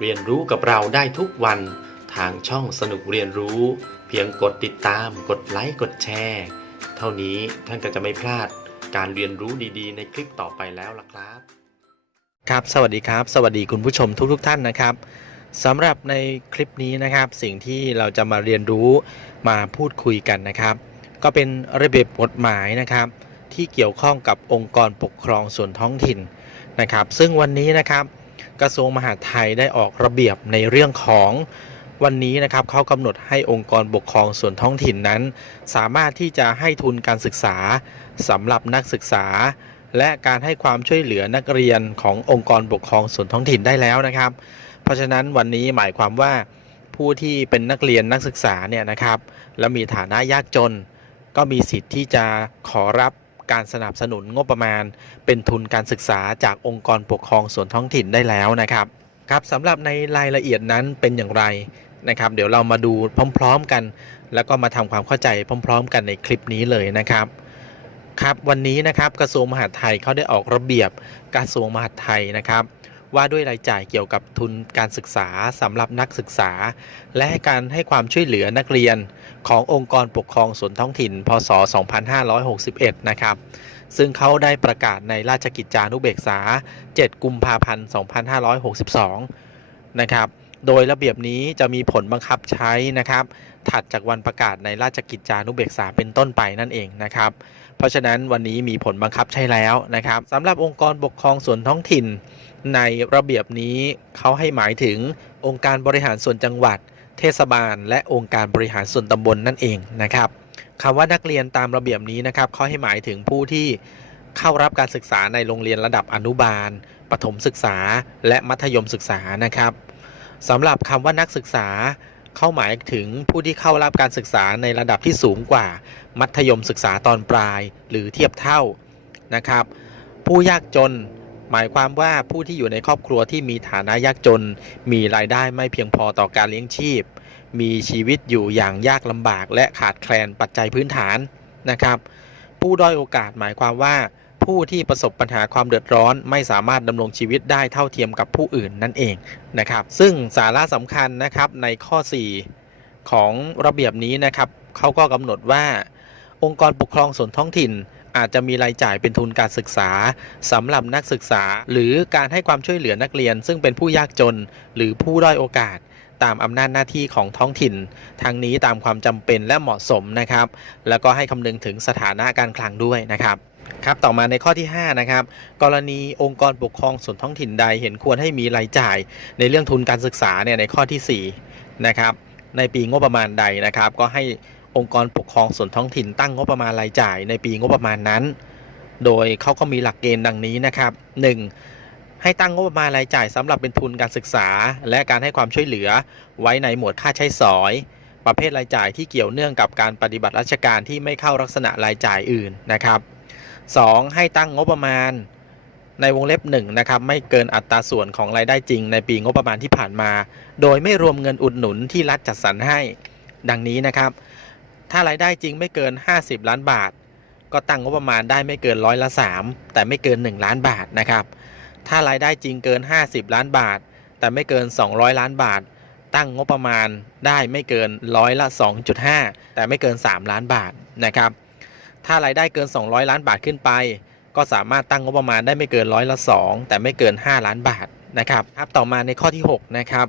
เรียนรู้กับเราได้ทุกวัน ทางช่องสนุกเรียนรู้ เพียงกดติดตาม กดไลค์กดแชร์เท่านี้ท่านก็จะไม่พลาดการเรียนรู้ดีๆ ในคลิปต่อไปแล้วล่ะครับ ครับสวัสดีครับ สวัสดีคุณผู้ชมทุกๆทท่านนะครับสำหรับในคลิปนี้นะครับ สิ่งที่เราจะมาเรียนรู้มาพูดคุยกันนะครับ ก็เป็นระเบียบกฎหมายนะครับ ที่เกี่ยวข้องกับองค์กรปกครองส่วนท้องถิ่นนะครับ ซึ่งวันนี้นะครับ กระทรวงมหาดไทยได้ออกระเบียบในเรื่องของวันนี้นะครับเขากำหนดให้องค์กรปกครองส่วนท้องถิ่นนั้น สามารถที่จะให้ทุนการศึกษาสำหรับนักศึกษา และการให้ความช่วยเหลือนักเรียนขององค์กรปกครองส่วนท้องถิ่นได้แล้วนะครับ เพราะฉะนั้นวันนี้หมายความว่าผู้ที่เป็นนักเรียนนักศึกษาเนี่ยนะครับ และมีฐานะยากจน ก็มีสิทธิ์ที่จะขอรับ การสนับสนุนงบประมาณ เป็นทุนการศึกษาจากองค์กรปกครองส่วนท้องถิ่นได้แล้วนะครับครับสำหรับในรายละเอียดนั้นเป็นอย่างไรนะครับ เดี๋ยวเรามาดูพร้อม ๆกัน แล้วก็มาทำความเข้าใจพร้อม ๆ กันในคลิปนี้เลยนะครับครับวันนี้นะครับกระทรวงมหาดไทยเขาได้ออกระเบียบกระทรวงมหาดไทยนะครับ ว่าด้วยรายจ่ายเกี่ยวกับทุนการศึกษาสำหรับนักศึกษา และการให้ความช่วยเหลือนักเรียน ขององค์กรปกครองส่วนท้องถิ่น พศ 2561 นะครับ ซึ่งเขาได้ประกาศในราชกิจจานุเบกษา 7 กุมภาพันธ์ 2562 นะครับ โดยระเบียบนี้จะมีผลบังคับใช้นะครับ ถัดจากวันประกาศในราชกิจจานุเบกษาเป็นต้นไปนั่นเองนะครับ เพราะฉะนั้นวันนี้มีผลบังคับใช้แล้วนะครับสำหรับองค์กรปกครองส่วนท้องถิ่น ในระเบียบนี้เขาให้หมายถึงองค์การบริหารส่วนจังหวัด เทศบาล และองค์การบริหารส่วนตำบลนั่นเองนะครับคำว่านักเรียนตามระเบียบนี้นะครับเขาให้หมายถึงผู้ที่เข้ารับการศึกษาในโรงเรียนระดับอนุบาล ประถมศึกษา และมัธยมศึกษานะครับสำหรับคำว่านักศึกษา เข้าหมายถึงผู้ที่เข้ารับการศึกษาในระดับที่สูงกว่า มัธยมศึกษาตอนปลาย หรือเทียบเท่านะครับ ผู้ยากจน หมายความว่าผู้ที่อยู่ในครอบครัวที่มีฐานะยากจน มีรายได้ไม่เพียงพอต่อการเลี้ยงชีพ มีชีวิตอยู่อย่างยากลำบาก และขาดแคลนปัจจัยพื้นฐานนะครับ ผู้ด้อยโอกาสหมายความว่าผู้ที่ประสบปัญหาความเดือดร้อนไม่สามารถดำรงชีวิตได้เท่าเทียมกับผู้อื่นนั่นเองนะครับ ซึ่งสาระสำคัญนะครับในข้อ 4 ของระเบียบนี้นะครับเขาก็กำหนดว่า องค์กรปกครองส่วนท้องถิ่น อาจจะมีรายจ่ายเป็นทุนการศึกษาสำหรับนักศึกษา หรือการให้ความช่วยเหลือนักเรียน ซึ่งเป็นผู้ยากจน หรือผู้ด้อยโอกาสตามอำนาจหน้าที่ของท้องถิ่น ทางนี้ตามความจำเป็นและเหมาะสมนะครับ แล้วก็ให้คำนึงถึงสถานะการคลังด้วยนะครับครับต่อมาในข้อที่ 5 นะครับ กรณีองค์กรปกครองส่วนท้องถิ่นใดเห็นควรให้มีรายจ่าย ในเรื่องทุนการศึกษาเนี่ยในข้อที่4นะครับในปีงบประมาณใดนะครับ ก็ให้ องค์กรปกครองส่วนท้องถิ่นตั้งงบประมาณรายจ่ายในปีงบประมาณนั้น โดยเขาก็มีหลักเกณฑ์ดังนี้นะครับ 1. ให้ตั้งงบประมาณรายจ่ายสำหรับเป็นทุนการศึกษา และการให้ความช่วยเหลือไว้ในหมวดค่าใช้สอย ประเภทรายจ่ายที่เกี่ยวเนื่องกับการปฏิบัติราชการที่ไม่เข้าลักษณะรายจ่ายอื่นนะครับ 2. ให้ตั้งงบประมาณในวงเล็บ1นะครับไม่เกินอัตราส่วนของรายได้จริงในปีงบประมาณที่ผ่านมา โดยไม่รวมเงินอุดหนุนที่รัฐจัดสรรให้ ดังนี้นะครับ ถ้ารายได้จริงไม่เกิน 50 ล้านบาท ก็ตั้งงบประมาณได้ไม่เกินร้อยละ 3 แต่ไม่เกิน 1 ล้านบาทนะครับ ถ้ารายได้จริงเกิน 50 ล้านบาท แต่ไม่เกิน 200 ล้านบาท ตั้งงบประมาณได้ไม่เกินร้อยละ 2.5 แต่ไม่เกิน 3 ล้านบาทนะครับ ถ้ารายได้เกิน 200 ล้านบาทขึ้นไป ก็สามารถตั้งงบประมาณได้ไม่เกินร้อยละ 2 แต่ไม่เกิน 5 ล้านบาทนะครับครับต่อมาในข้อที่ 6 นะครับ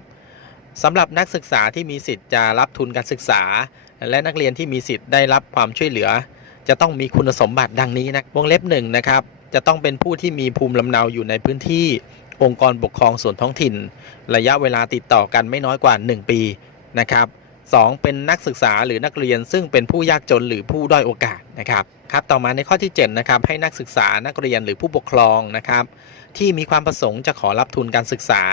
สำหรับนักศึกษาที่มีสิทธิ์จะรับทุนการศึกษา และนักเรียนที่มีสิทธิ์ได้รับความช่วยเหลือ จะต้องมีคุณสมบัติดังนี้นะวงเล็บหนึ่งนะครับจะต้องเป็นผู้ที่มีภูมิลำเนาอยู่ในพื้นที่องค์กรปกครองส่วนท้องถิ่น ระยะเวลาติดต่อกันไม่น้อยกว่า 1 ปีนะครับ 2. เป็นนักศึกษาหรือนักเรียนซึ่งเป็นผู้ยากจนหรือผู้ด้อยโอกาสนะครับครับต่อมาในข้อที่7นะครับให้นักศึกษานักเรียนหรือผู้ปกครองนะครับที่มีความประสงค์จะขอรับทุนการศึกษา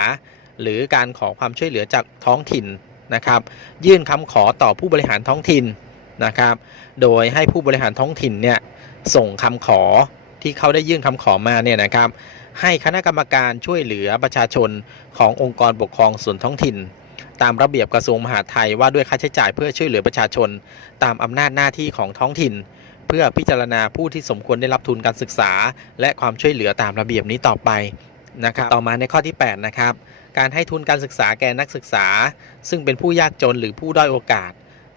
หรือการขอความช่วยเหลือจากท้องถิ่น นะครับ ยื่นคำขอต่อผู้บริหารท้องถิ่นนะครับ โดยให้ผู้บริหารท้องถิ่นเนี่ยส่งคำขอที่เขาได้ยื่นคำขอมาเนี่ยนะครับ ให้คณะกรรมการช่วยเหลือประชาชนขององค์กรปกครองส่วนท้องถิ่น ตามระเบียบกระทรวงมหาดไทยว่าด้วยค่าใช้จ่ายเพื่อช่วยเหลือประชาชน ตามอำนาจหน้าที่ของท้องถิ่น เพื่อพิจารณาผู้ที่สมควรได้รับทุนการศึกษา และความช่วยเหลือตามระเบียบนี้ต่อไปนะครับ ต่อมาในข้อที่ 8 นะครับ การให้ทุนการศึกษาแก่นักศึกษา ซึ่งเป็นผู้ยากจนหรือผู้ด้อยโอกาส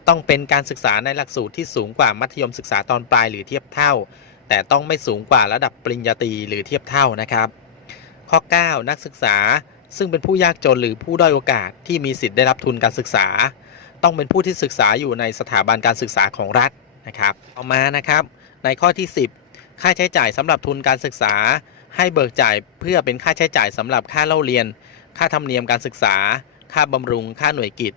ต้องเป็นการศึกษาในหลักสูตรที่สูงกว่ามัธยมศึกษาตอนปลายหรือเทียบเท่า แต่ต้องไม่สูงกว่าระดับปริญญาตรีหรือเทียบเท่านะครับ ข้อ 9 นักศึกษา ซึ่งเป็นผู้ยากจนหรือผู้ด้อยโอกาสที่มีสิทธิ์ได้รับทุนการศึกษา ต้องเป็นผู้ที่ศึกษาอยู่ในสถาบันการศึกษาของรัฐนะครับต่อมานะครับ ในข้อที่ 10 ค่าใช้จ่ายสำหรับทุนการศึกษา ให้เบิกจ่ายเพื่อเป็นค่าใช้จ่ายสำหรับค่าเล่าเรียน ค่าธรรมเนียมการศึกษา ค่าบำรุง ค่าหน่วยกิจ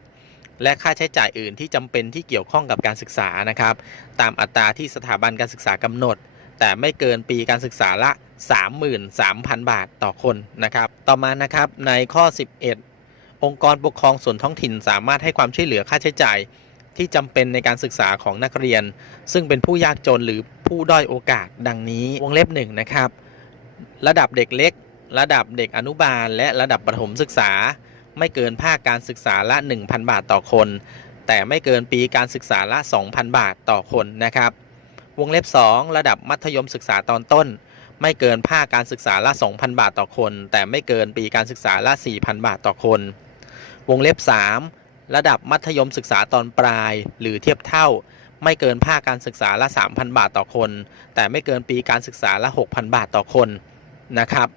และค่าใช้จ่ายอื่นที่จำเป็นที่เกี่ยวข้องกับการศึกษานะครับ ตามอัตราที่สถาบันการศึกษากำหนด แต่ไม่เกินปีการศึกษาละ 33,000 บาทต่อคนนะครับ ต่อมานะครับในข้อ 11 องค์กรปกครองส่วนท้องถิ่นสามารถให้ความช่วยเหลือค่าใช้จ่ายที่จำเป็นในการศึกษาของนักเรียน ซึ่งเป็นผู้ยากจนหรือผู้ด้อยโอกาสดังนี้วงเล็บหนึ่งนะครับระดับเด็กเล็ก ระดับเด็กอนุบาล และระดับประถมศึกษา ไม่เกินภาคการศึกษาละ 1,000 บาทต่อคน แต่ไม่เกินปีการศึกษาละ 2,000 บาทต่อคนนะครับ วงเล็บ 2 ระดับมัธยมศึกษาตอนต้น ไม่เกินภาคการศึกษาละ 2,000 บาทต่อคน แต่ไม่เกินปีการศึกษาละ 4,000 บาทต่อคน วงเล็บ 3 ระดับมัธยมศึกษาตอนปลาย หรือเทียบเท่าไม่เกินภาคการศึกษาละ 3,000 บาทต่อคน แต่ไม่เกินปีการศึกษาละ 6,000 บาทต่อคนนะครับ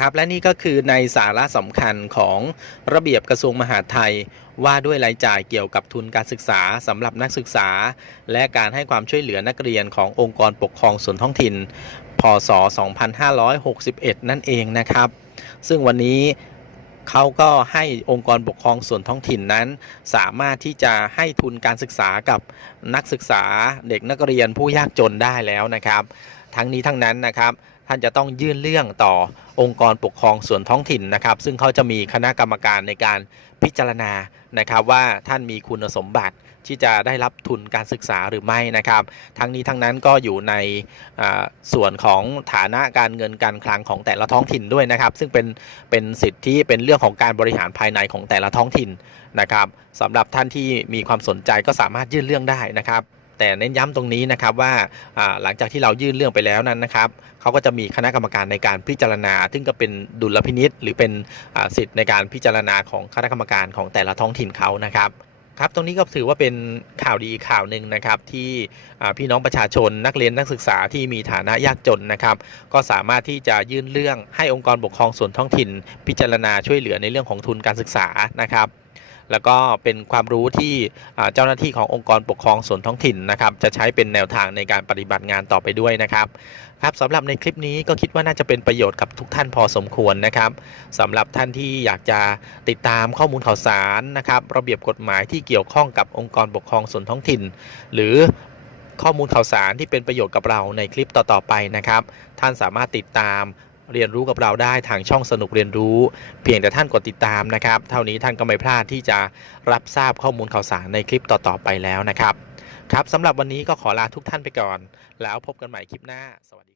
ครับและนี่ก็คือในสาระสำคัญของระเบียบกระทรวงมหาดไทย ว่าด้วยรายจ่ายเกี่ยวกับทุนการศึกษาสำหรับนักศึกษา และการให้ความช่วยเหลือนักเรียนขององค์กรปกครองส่วนท้องถิ่น พศ 2561 นั่นเองนะครับ ซึ่งวันนี้เขาก็ให้องค์กรปกครองส่วนท้องถิ่นนั้น สามารถที่จะให้ทุนการศึกษากับนักศึกษาเด็กนักเรียนผู้ยากจนได้แล้วนะครับ ทั้งนี้ทั้งนั้นนะครับ ท่านจะต้องยื่นเรื่องต่อองค์กรปกครองส่วนท้องถิ่นนะครับ ซึ่งเขาจะมีคณะกรรมการในการพิจารณานะครับ ว่าท่านมีคุณสมบัติที่จะได้รับทุนการศึกษาหรือไม่นะครับ ทั้งนี้ทั้งนั้นก็อยู่ในส่วนของฐานะการเงินการคลังของแต่ละท้องถิ่นด้วยนะครับ ซึ่งเป็นเป็นสิทธิเป็นเรื่องของการบริหารภายในของแต่ละท้องถิ่นนะครับสำหรับท่านที่มีความสนใจก็สามารถยื่นเรื่องได้นะครับ แต่เน้นย้ำตรงนี้นะครับว่าหลังจากที่เรายื่นเรื่องไปแล้วนั้นนะครับเขาก็จะมีคณะกรรมการในการพิจารณา ซึ่งก็เป็นดุลพินิษหรือเป็นสิทธิ์ในการพิจารณาของคณะกรรมการของแต่ละท้องถิ่นเขานะครับครับตรงนี้ก็ถือว่าเป็นข่าวดีข่าวหนึ่งนะครับที่พี่น้องประชาชนนักเรียนนักศึกษาที่มีฐานะยากจนนะครับ ก็สามารถที่จะยื่นเรื่องให้องค์กรปกครองส่วนท้องถิ่น พิจารณาช่วยเหลือในเรื่องของทุนการศึกษานะครับ แล้วก็เป็นความรู้ที่เจ้าหน้าที่ขององค์กรปกครองส่วนท้องถิ่นนะครับจะใช้เป็นแนวทางในการปฏิบัติงานต่อไปด้วยนะครับครับสำหรับในคลิปนี้ก็คิดว่าน่าจะเป็นประโยชน์กับทุกท่านพอสมควรนะครับสำหรับท่านที่อยากจะติดตามข้อมูลข่าวสารนะครับระเบียบกฎหมายที่เกี่ยวข้องกับองค์กรปกครองส่วนท้องถิ่น หรือข้อมูลข่าวสารที่เป็นประโยชน์กับเราในคลิปต่อๆไปนะครับ ท่านสามารถติดตาม เรียนรู้กับเราได้ทางช่องสนุกเรียนรู้ เพียงแต่ท่านกดติดตามนะครับ เท่านี้ท่านก็ไม่พลาดที่จะรับทราบข้อมูลข่าวสารในคลิปต่อๆไปแล้วนะครับ ครับสำหรับวันนี้ก็ขอลาทุกท่านไปก่อน แล้วพบกันใหม่คลิปหน้า สวัสดี